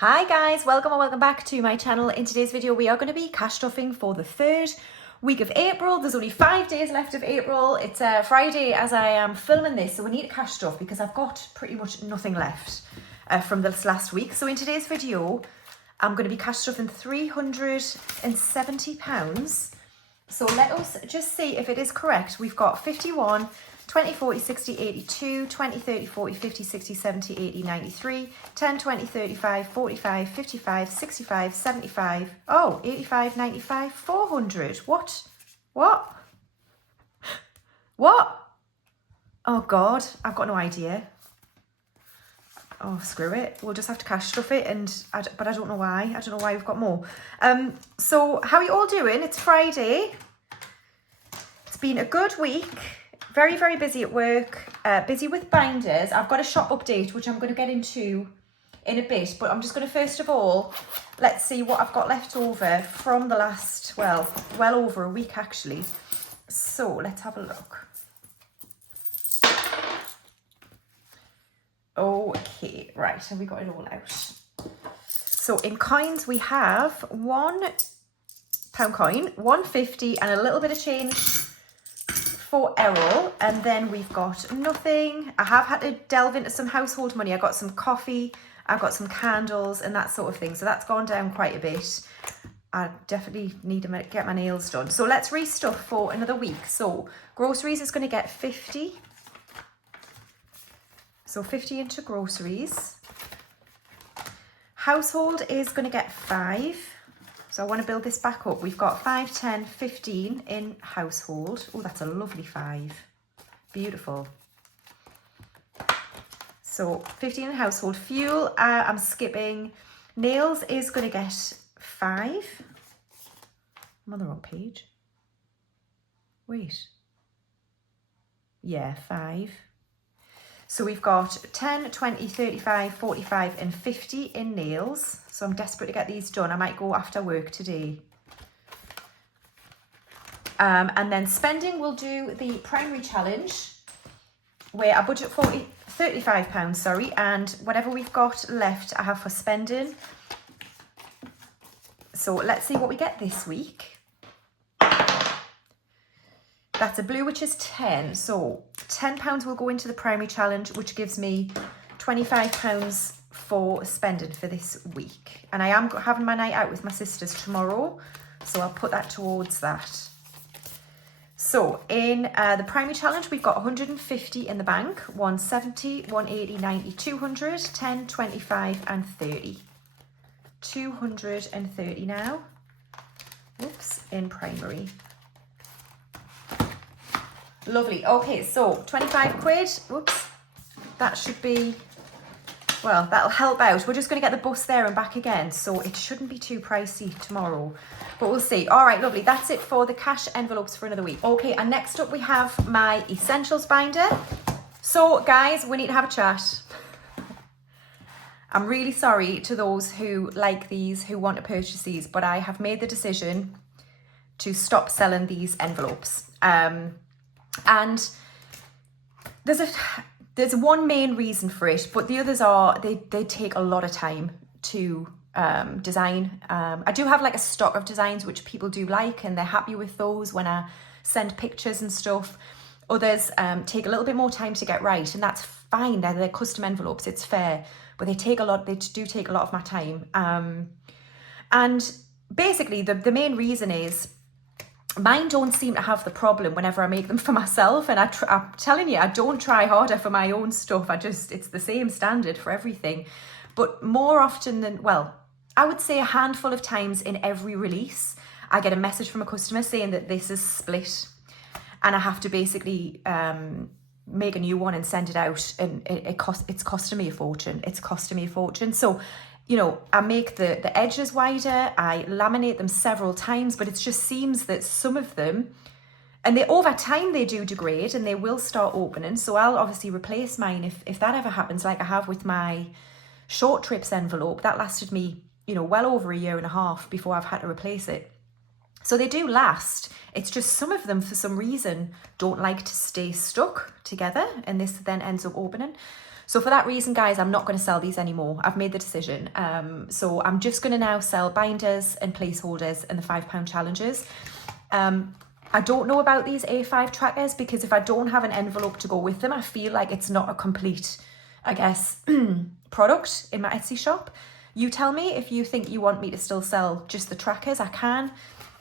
Hi guys, welcome or welcome back to my channel. In today's video we are going to be cash stuffing for the third week of April. There's only 5 days left of April. It's Friday as I am filming this, so we need to cash stuff because I've got pretty much nothing left from this last week. So in today's video I'm going to be cash stuffing £370. So let us just see if it is correct. We've got 51, 20, 40, 60, 82, 20, 30, 40, 50, 60, 70, 80, 93, 10, 20, 35, 45, 55, 65, 75, 85, 95, 400. What? Oh God, I've got no idea. Oh, screw it. We'll just have to cash stuff it, but I don't know why. I don't know why we've got more. So how are you all doing? It's Friday. It's been a good week. Very, very busy at work. Busy with binders. I've got a shop update, which I'm going to get into in a bit. But I'm just going to, first of all, let's see what I've got left over from the last, well over a week, actually. So let's have a look. Okay, right, have we got it all out? So in coins we have £1 coin, 150 and a little bit of change for Errol, and then we've got nothing. I have had to delve into some household money. I got some coffee, I've got some candles and that sort of thing, so that's gone down quite a bit. I definitely need to get my nails done. So let's restuff for another week. So groceries is going to get 50. So 50 into groceries. Household is going to get 5. So I want to build this back up. We've got 5, 10, 15 in household. Oh, that's a lovely 5. Beautiful. So 15 in household. Fuel, I'm skipping. Nails is going to get 5. I'm on the wrong page. Wait. Yeah, 5. So we've got 10, 20, 35, 45 and 50 in nails. So I'm desperate to get these done. I might go after work today. And then spending, we'll do the primary challenge where I budget £35, sorry, and whatever we've got left I have for spending. So let's see what we get this week. That's a blue, which is 10. So £10 will go into the primary challenge, which gives me £25 for spending for this week. And I am having my night out with my sisters tomorrow, so I'll put that towards that. So in the primary challenge, we've got 150 in the bank, 170, 180, 90, 200, 10, 25 and 30. 230 now. Oops, in primary. Lovely. Okay, so 25 quid. Oops. That should be, well, that'll help out. We're just going to get the bus there and back again, so it shouldn't be too pricey tomorrow. But we'll see. All right, lovely. That's it for the cash envelopes for another week. Okay, and next up we have my essentials binder. So, guys, we need to have a chat. I'm really sorry to those who like these, who want to purchase these, but I have made the decision to stop selling these envelopes. And there's one main reason for it, but the others are they take a lot of time to design. I do have like a stock of designs which people do like and they're happy with those when I send pictures and stuff. Others take a little bit more time to get right, and that's fine. They're custom envelopes, it's fair, but they do take a lot of my time. And basically the main reason is mine don't seem to have the problem whenever I make them for myself, and I'm telling you, I don't try harder for my own stuff. It's the same standard for everything. But more often than, well, I would say a handful of times in every release, I get a message from a customer saying that this is split, and I have to basically make a new one and send it out, and it's costing me a fortune. It's costing me a fortune. So, you know, I make the edges wider, I laminate them several times, but it just seems that some of them, and over time they do degrade and they will start opening. So I'll obviously replace mine if that ever happens, like I have with my short trips envelope. That lasted me, you know, well over a year and a half before I've had to replace it. So they do last. It's just some of them, for some reason, don't like to stay stuck together, and this then ends up opening. So for that reason, guys, I'm not going to sell these anymore. I've made the decision. So I'm just going to now sell binders and placeholders and the £5 challenges. I don't know about these A5 trackers because if I don't have an envelope to go with them, I feel like it's not a complete, I guess, product in my Etsy shop. You tell me if you think you want me to still sell just the trackers, I can.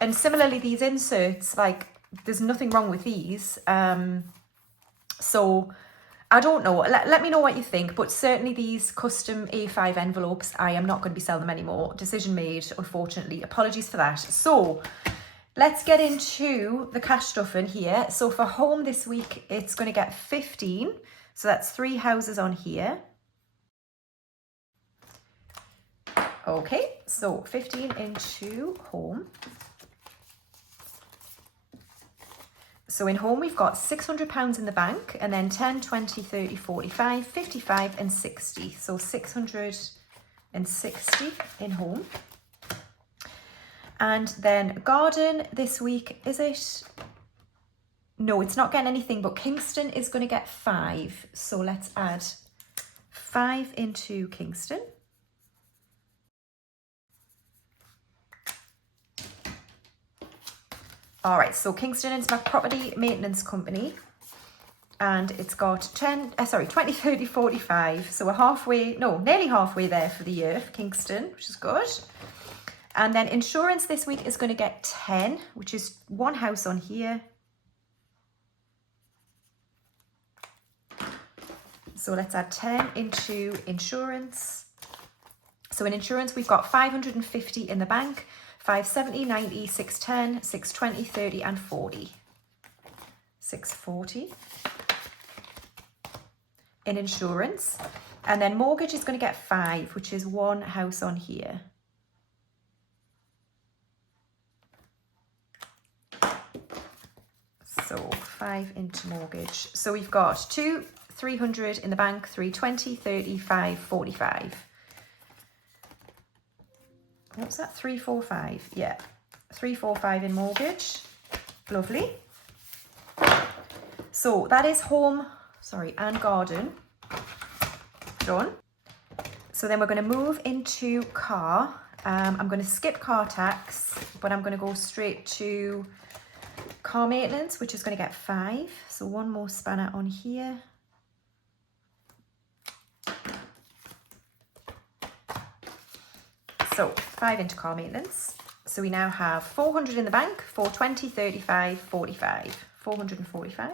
And similarly, these inserts, like, there's nothing wrong with these. So I don't know. Let me know what you think. But certainly these custom A5 envelopes, I am not going to be selling them anymore. Decision made, unfortunately. Apologies for that. So let's get into the cash stuff in here. So for home this week, it's going to get 15. So that's 3 houses on here. Okay, so 15 into home. So in home, we've got £600 in the bank, and then 10, 20, 30, 45, 55 and 60. So 660 in home. And then garden this week, is it? No, it's not getting anything, but Kingston is going to get 5. So let's add 5 into Kingston. All right, so Kingston is my property maintenance company, and it's got 20, 30, 45. So we're nearly halfway there for the year for Kingston, which is good. And then insurance this week is going to get 10, which is 1 house on here. So let's add 10 into insurance. So in insurance, we've got 550 in the bank, 570, 90, 610, 620, 30 and 40. 640 in insurance. And then mortgage is going to get 5, which is 1 house on here. So 5 into mortgage. So we've got 2 300 in the bank, 320, 35, 45. What's that? 345. Yeah. 345 in mortgage. Lovely. So that is home, and garden. Done. So then we're going to move into car. I'm going to skip car tax, but I'm going to go straight to car maintenance, which is going to get 5. So 1 more spanner on here. So 5 into car maintenance. So we now have 400 in the bank, 420, 35, 45. 445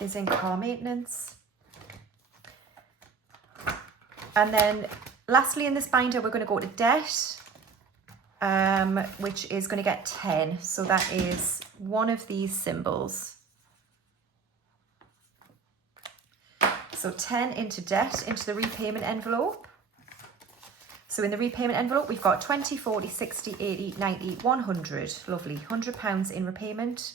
is in car maintenance. And then lastly in this binder, we're going to go to debt, which is going to get 10. So that is one of these symbols. So 10 into debt, into the repayment envelope. So in the repayment envelope, we've got 20, 40, 60, 80, 90, 100. Lovely. £100 in repayment.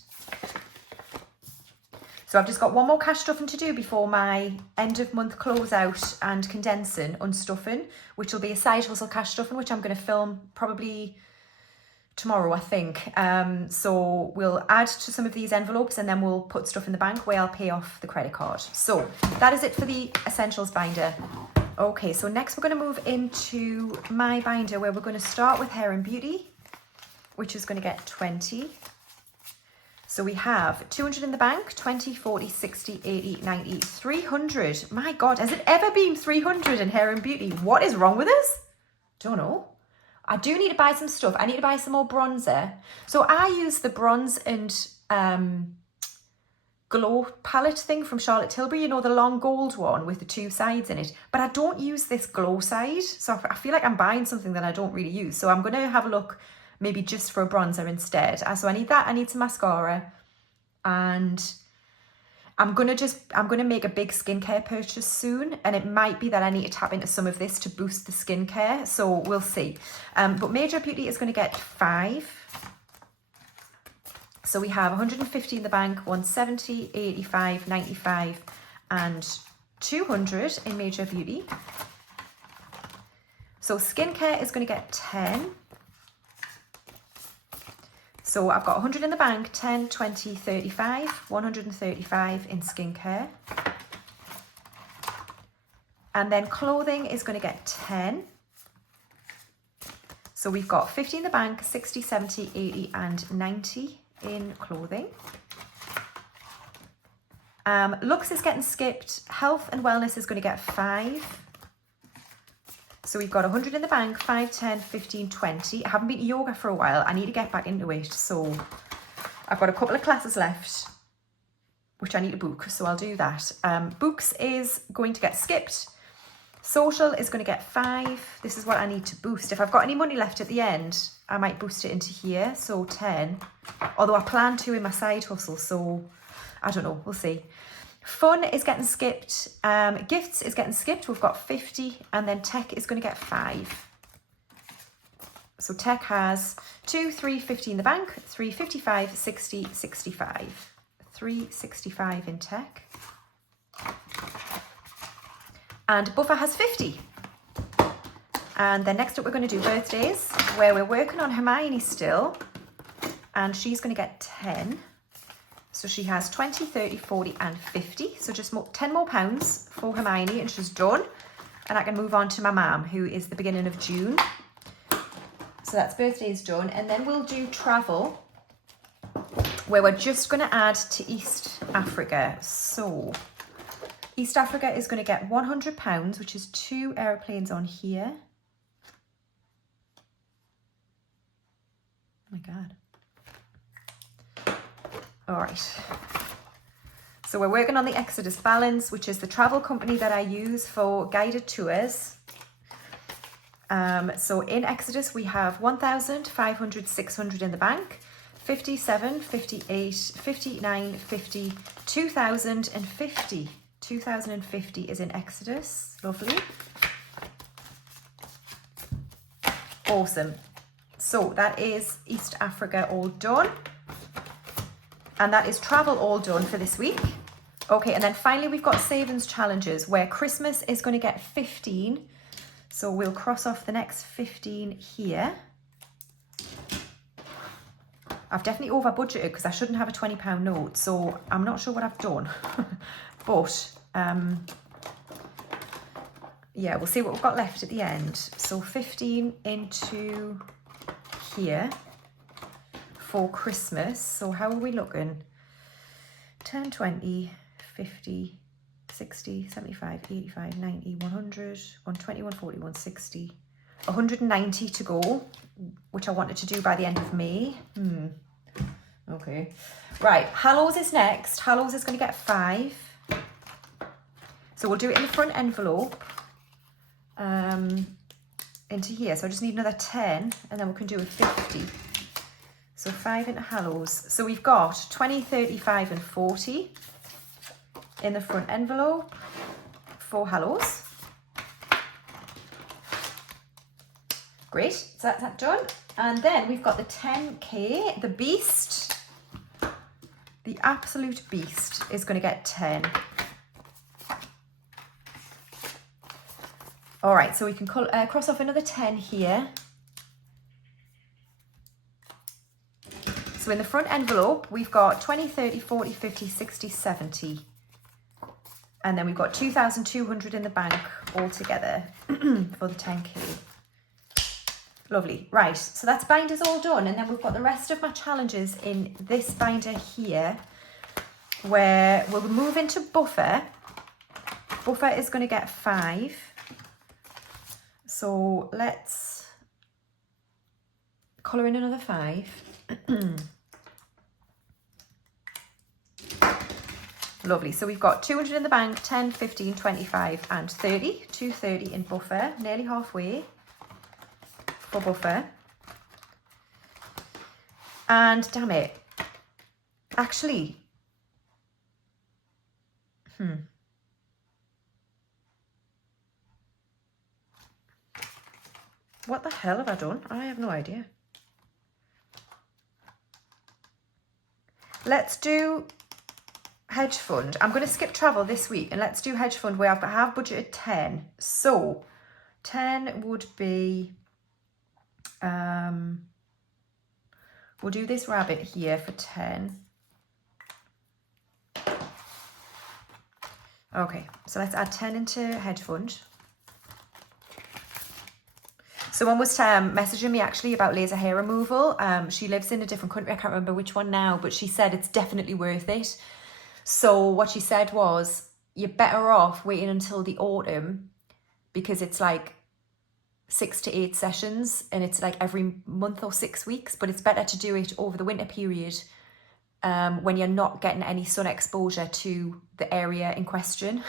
So I've just got 1 more cash stuffing to do before my end of month closeout and condensing, unstuffing, which will be a side hustle cash stuffing, which I'm going to film probably tomorrow, I think. So we'll add to some of these envelopes and then we'll put stuff in the bank where I'll pay off the credit card. So that is it for the essentials binder. Okay, so next we're going to move into my binder where we're going to start with hair and beauty, which is going to get 20. So we have 200 in the bank, 20, 40, 60, 80, 90, 300. My God, has it ever been 300 in hair and beauty? What is wrong with us? Don't know. I do need to buy some stuff. I need to buy some more bronzer. So I use the bronze and glow palette thing from Charlotte Tilbury, you know, the long gold one with the 2 sides in it. But I don't use this glow side. So I feel like I'm buying something that I don't really use. So I'm going to have a look maybe just for a bronzer instead. So I need that. I need some mascara. And I'm going to make a big skincare purchase soon. And it might be that I need to tap into some of this to boost the skincare. So we'll see. But Major Beauty is going to get 5. So we have 150 in the bank, 170, 85, 95 and 200 in Major Beauty. So skincare is going to get 10. So I've got 100 in the bank, 10, 20, 35, 135 in skincare. And then clothing is going to get 10. So we've got 50 in the bank, 60, 70, 80 and 90 in clothing. Looks is getting skipped. Health and wellness is going to get 5. So we've got 100 in the bank, 5, 10, 15, 20. I haven't been to yoga for a while. I need to get back into it. So I've got a couple of classes left, which I need to book. So I'll do that. Books is going to get skipped. Social is going to get 5. This is what I need to boost. If I've got any money left at the end, I might boost it into here. So 10. Although I plan to in my side hustle. So I don't know. We'll see. Fun is getting skipped. Gifts is getting skipped. We've got 50. And then tech is going to get 5. So tech has 2, 3, 50 in the bank. 3, 55, 60, 65. 365 in tech. And buffer has 50. And then next up we're going to do birthdays, where we're working on Hermione still. And she's going to get 10. So she has 20, 30, 40 and 50. So just 10 more pounds for Hermione and she's done. And I can move on to my mum, who is the beginning of June. So that's birthdays done. And then we'll do travel, where we're just going to add to East Africa. So East Africa is going to get £100, which is 2 aeroplanes on here. Oh my God. All right. So we're working on the Exodus Balance, which is the travel company that I use for guided tours. So in Exodus, we have 1,500, 600 in the bank, 57, 58, 59, 50, 2,050. 2,050 is in Exodus. Lovely. Awesome. So that is East Africa all done. And that is travel all done for this week. Okay, and then finally we've got savings challenges, where Christmas is going to get 15. So we'll cross off the next 15 here. I've definitely over budgeted because I shouldn't have a £20 note. So I'm not sure what I've done. But yeah, we'll see what we've got left at the end. So 15 into here for Christmas. So how are we looking? 10, 20, 50, 60, 75, 85, 90, 100, 120, 140, 160, 190 to go, which I wanted to do by the end of May. Okay. Right, Hallows is next. Hallows is going to get 5. So we'll do it in the front envelope into here. So I just need another 10 and then we can do a 50. So 5 into Hallows. So we've got 20, 35 and 40 in the front envelope for Hallows. Great, so that's that done. And then we've got the 10K, the beast. The absolute beast is going to get 10. All right, so we can cross off another 10 here. So in the front envelope, we've got 20, 30, 40, 50, 60, 70. And then we've got 2,200 in the bank altogether for the 10K. Lovely. Right, so that's binders all done. And then we've got the rest of my challenges in this binder here, where we'll move into buffer. Buffer is going to get 5. So let's colour in another 5. Lovely. So we've got 200 in the bank, 10, 15, 25 and 30. 230 in buffer, nearly halfway for buffer. And damn it. Actually, what the hell have I done? I have no idea. Let's do hedge fund. I'm going to skip travel this week and let's do hedge fund, where I have budgeted 10. So 10 would be We'll do this rabbit here for 10. Okay, so let's add 10 into hedge fund. Someone was messaging me actually about laser hair removal. She lives in a different country. I can't remember which one now, but she said it's definitely worth it. So what she said was, you're better off waiting until the autumn because it's like 6 to 8 sessions and it's like every month or 6 weeks, but it's better to do it over the winter period when you're not getting any sun exposure to the area in question,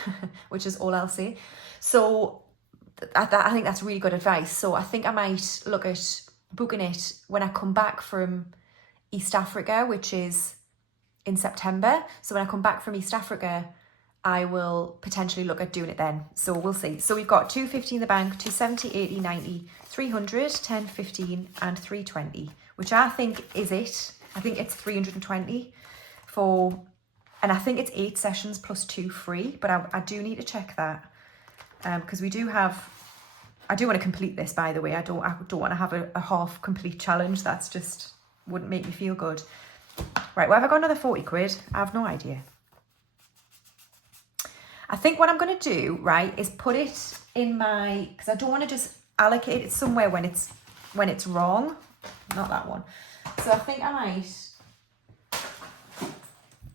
which is all I'll say. So I think that's really good advice. So I think I might look at booking it when I come back from East Africa, which is in September. So when I come back from East Africa, I will potentially look at doing it then. So we'll see. So we've got 250 in the bank, 270, 80, 90, 300, 10, 15 and 320, which I think is it. I think it's 320 for, and I think it's 8 sessions plus 2 free, but I do need to check that. Because we do have, I do want to complete this, by the way. I don't want to have a half complete challenge. That's just, wouldn't make me feel good. Right, well, have I got another 40 quid? I have no idea. I think what I'm going to do, right, is put it in my, because I don't want to just allocate it somewhere when it's wrong. Not that one. So I think I might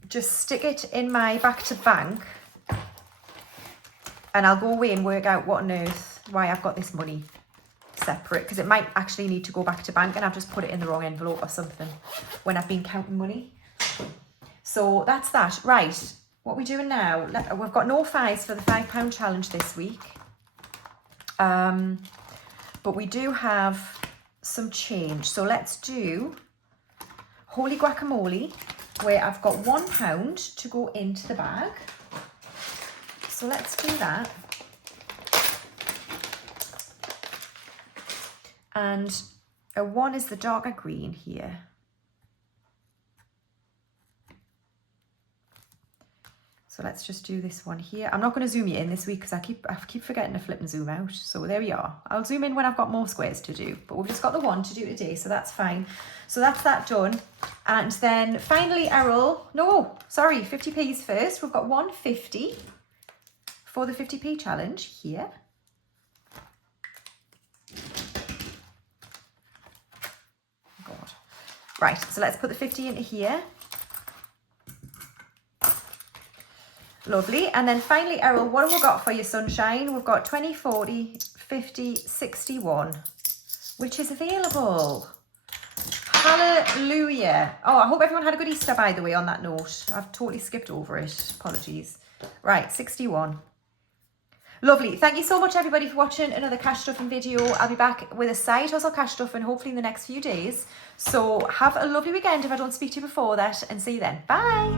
just stick it in my back to bank. And I'll go away and work out what on earth, why I've got this money separate. Because it might actually need to go back to bank and I've just put it in the wrong envelope or something when I've been counting money. So that's that. Right, what we're doing now, we've got no 5s for the £5 challenge this week. But we do have some change. So let's do Holy Guacamole, where I've got £1 to go into the bag. So let's do that. And a 1 is the darker green here. So let's just do this one here. I'm not going to zoom you in this week because I keep forgetting to flip and zoom out. So there we are. I'll zoom in when I've got more squares to do. But we've just got the 1 to do today, so that's fine. So that's that done. And then finally, Errol, no, sorry, 50p's first. We've got 150. For the 50p challenge here. God. Right, so let's put the 50 into here. Lovely. And then finally, Errol, what have we got for your sunshine? We've got 20, 40, 50, 61, which is available. Hallelujah. Oh, I hope everyone had a good Easter, by the way, on that note. I've totally skipped over it. Apologies. Right, 61. Lovely. Thank you so much, everybody, for watching another cash stuffing video. I'll be back with a side hustle cash stuffing hopefully in the next few days. So have a lovely weekend if I don't speak to you before that, and see you then. Bye.